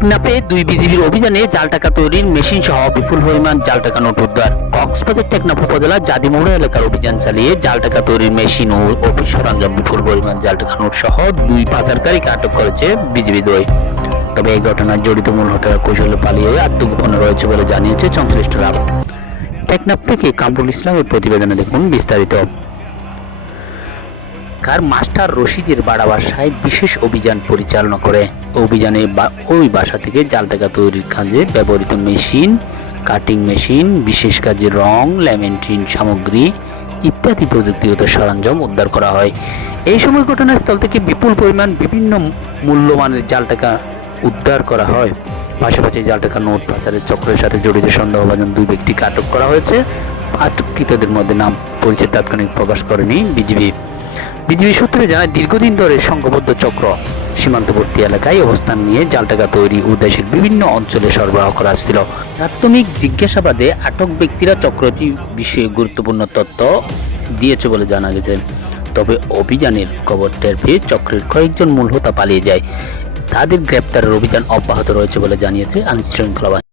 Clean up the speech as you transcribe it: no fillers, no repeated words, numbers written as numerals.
টেকনাফে দুই বিজিবির অভিযানে জাল টাকা তৈরির মেশিন সহ বিপুল পরিমাণ জাল টাকা নোট উদ্ধার। কক্সবাজার টেকনাফ উপজেলার জাদিমোড়া এলাকার অভিযান চালিয়ে জাল টাকা তৈরির মেশিন ও অফিস সরঞ্জাম বিপুল পরিমাণ জাল টাকা নোট সহ দুই পাচারকারীকে আটক করেছে বিজিবি দ্বয়। তবে এই ঘটনায় জড়িত মূল হোটেলের কৌশলে পালিয়ে আত্মগোপনে রয়েছে বলে জানিয়েছে সংশ্লিষ্টরা। টেকনাফ থেকে কামরুল ইসলামের প্রতিবেদনে দেখুন বিস্তারিত। মাস্টার রশিদের বাড়া বাসায় বিশেষ অভিযান পরিচালনা করে। অভিযানে ওই বাসা থেকে জাল টাকা তৈরির কাজে ব্যবহৃত মেশিন, কাটিং মেশিন, বিশেষ কাজে রং, ল্যামিনেটিং সামগ্রী ইত্যাদি প্রযুক্তিগত সরঞ্জাম উদ্ধার করা হয়। এই সময় ঘটনাস্থল থেকে বিপুল পরিমাণ বিভিন্ন মূল্যমানের জাল টাকা উদ্ধার করা হয়। পাশাপাশি জাল টাকা নোট পাচারের চক্রের সাথে জড়িত সন্দেহভাজন দুই ব্যক্তিকে আটক করা হয়েছে। আটককৃতদের মধ্যে নাম পরিচয় তাৎক্ষণিক প্রকাশ করেনি বিজিবি। বিজিবি সূত্রে জানায়, দীর্ঘদিন ধরে সংঘবদ্ধ চক্র সীমান্তবর্তী এলাকায় অবস্থান নিয়ে জাল টাকা তৈরি ও দেশের বিভিন্ন অঞ্চলে সরবরাহ করা ছিল। প্রাথমিক জিজ্ঞাসাবাদে আটক ব্যক্তিরা চক্রটি বিষয়ে গুরুত্বপূর্ণ তথ্য দিয়েছে বলে জানা গেছে। তবে অভিযানের খবর টের পেয়ে চক্রের কয়েকজন মূল হোতা পালিয়ে যায়। তাদের গ্রেপ্তারের অভিযান অব্যাহত রয়েছে বলে জানিয়েছে আইনশৃঙ্খলা বাহিনী।